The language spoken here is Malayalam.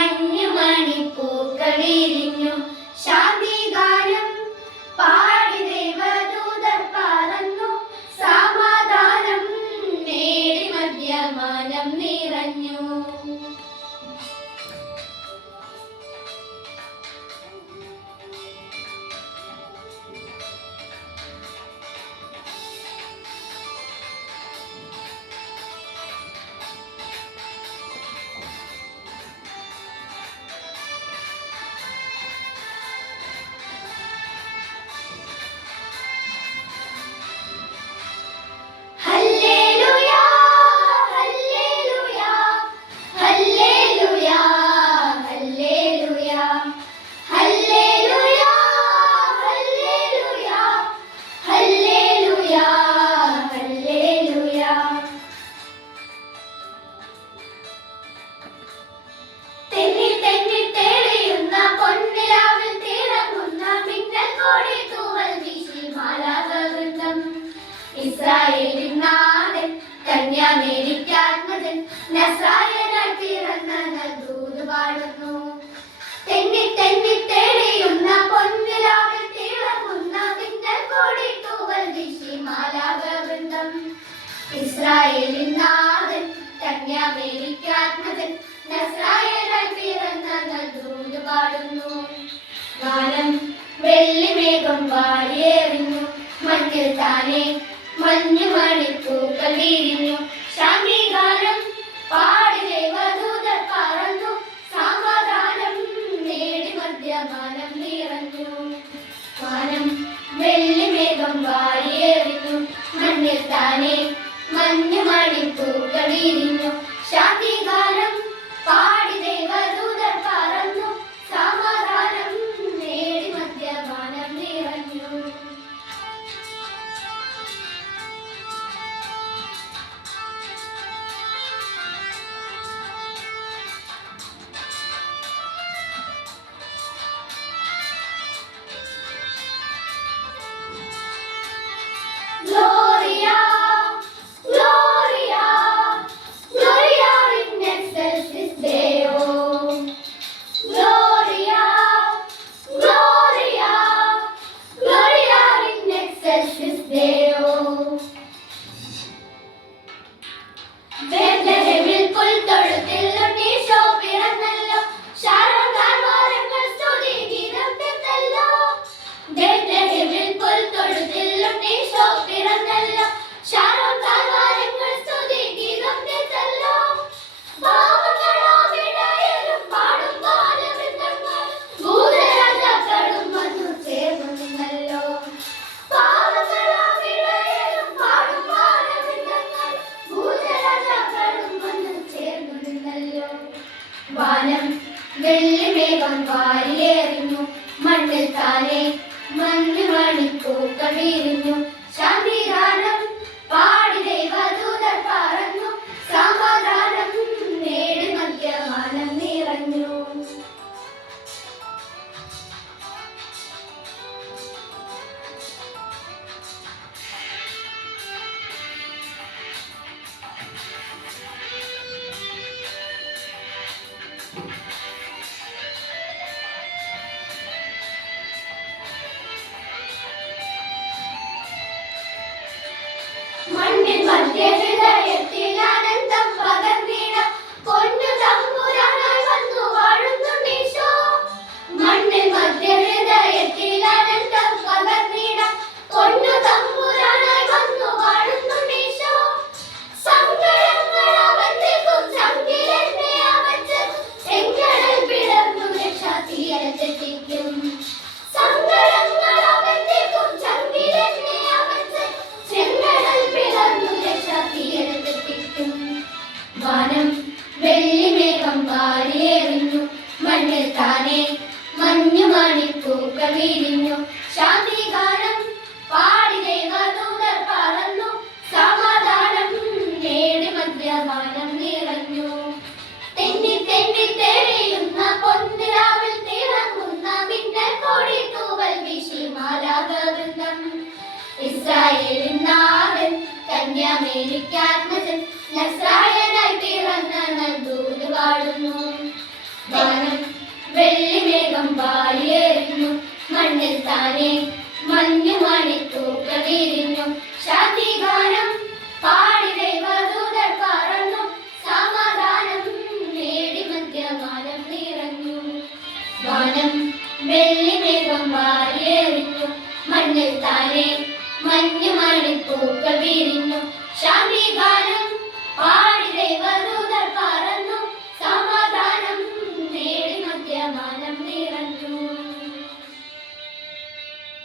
മഞ്ഞുമണിപ്പൂക്കൾ വിരിഞ്ഞു ശാന്തിഗാനം പാടി ദേവദൂതർ പറന്നു സമാധാനം നേടി മധ്യമാനം നിറഞ്ഞു. ഇസ്രായേലിൻ നാഥൻ കന്യാമേരിക്കാത്മജൻ നസ്രായനായി പിറന്ന ദൂത് പാടുന്നു. തെന്നി തെന്നി തെളിയുന്ന പൊൻനിലാവിൽ തിളങ്ങുന്ന മിന്നൽ കൊടി തൂവൽ വീശി മാലാഖവൃന്ദം. ഇസ്രായേലിൻ നാഥൻ കന്യാമേരിക്കാത്മജൻ നസ്രായനായി പിറന്ന ദൂത് പാടുന്നു. ഗാനം വെള്ളിമേഘം വാരിയെറിഞ്ഞു മഞ്ഞിൽ താനെ മഞ്ഞുമണിപ്പൂക്കൾ വിരിഞ്ഞു ശാന്തിഗാനം പാടി ദേവദൂതർ പറന്നു സമാധാനം നേടി മധ്യമാനം നിറഞ്ഞു. വാനം വെള്ളിമേഘം വാരിയെറിഞ്ഞു മഞ്ഞിൽ താനെ മഞ്ഞുമണിപ്പൂക്കൾ വിരിഞ്ഞു ശാന്തിഗാനം പാടി ദേവദൂതർ പറന്നു സമാധാനം നേടി മധ്യമാനം നിറഞ്ഞു. Gloria, Gloria, Gloria in excelsis Deo. Gloria, Gloria, Gloria in excelsis Deo. ബെത്ലഹേമിൽ പുൽത്തൊഴുത്തിൽ ഉണ്ണീശോ പിറന്നല്ലോ ശാരോൻകാർമാരങ്ങൾ സ്തുതിഗീതം തീർത്തല്ലോ. ബെത്ലഹേമിൽ പുൽത്തൊഴുത്തിൽ ഉണ്ണീശോ പിറന്നല്ലോ ശാരോൻകാർമാരങ്ങൾ സ്തുതിഗീതം തീർത്തല്ലോ. ഭാവങ്ങളാമിടയരും പാടും ഗാനവൃന്ദങ്ങൾ ഭൂതരാജാക്കളും വന്നു ചേർന്നു നിന്നല്ലോ. ഭാവങ്ങളാമിടയരും പാടും ഗാനവൃന്ദങ്ങൾ ഭൂതരാജാക്കളും വന്നു ചേർന്നു നിന്നല്ലോ. വാനം വെള്ളിമേഘം വാരിയെറിഞ്ഞു മണ്ണിൽ താനെ മഞ്ഞുമണിപ്പൂക്കൾ വിരിഞ്ഞു ശാന്തിഗാനം പാടി ദേവദൂതർ പറന്നു സമാധാനം നേടി മധ്യമാനം നിറഞ്ഞു. മണ്ണിൽ മധ്യഹൃദയത്തിൽ ആനന്ദം പകർന്നിട പൊന്നു തമ്പുരാനായി വന്നു വാഴുന്നുണ്ടീശോ. മണ്ണിൽ മധ്യഹൃദയത്തിൽ ആനന്ദം പകർന്നിട പൊന്നു തമ്പുരാനായി വന്നു വാഴുന്നുണ്ടീശോ. സങ്കടങ്ങൾ അവൻ നീക്കും ചങ്കിലെന്നെ അവൻ ചെങ്കടൽ പിളർന്നു രക്ഷാതീരത്തെത്തിക്കും. സങ്കടങ്ങൾ അവൻ നീക്കും ചങ്കിലെന്നെ അവൻ ചെങ്കടൽ പിളർന്നു രക്ഷാതീരത്തെത്തിക്കും. വാനം വെള്ളിമേഘം വാരിയെറിഞ്ഞു മണ്ണിൽ താനെ മഞ്ഞുമണിപ്പൂക്കൾ വിരിഞ്ഞു ശാന്തിഗാനം പാടി ദേവദൂതർ പറന്നു സമാധാനം നേടി മധ്യമാനം നിറഞ്ഞു. തെന്നി തെന്നി തെളിയുന്ന പൊൻനിലാവിൽ തിളങ്ങുന്ന മിന്നൽ കൊടി തൂവൽ വീശി മാലാഖവൃന്ദം. ഇസ്രായേലിൻ നാഥൻ കന്യാമേരിക്കാത്മജൻ നസ്രായനായി പിറന്ന ദൂത് പാടുന്നു. വെള്ളിമേഘം വാരിയെറിഞ്ഞു മണ്ണിൽ താനെ മഞ്ഞുമണിത്തൂക്കൾ വിരിഞ്ഞു ശാന്തിഗാനം പാടി ദൈവദൂതർ പറന്നു സമാധാനം നേടി മധ്യമാനം നിറഞ്ഞു ഗാനം വെള്ളിമേഘം വാരിയെറിഞ്ഞു മണ്ണിൽ താനെ മഞ്ഞുമണിത്തൂക്കൾ വിരിഞ്ഞു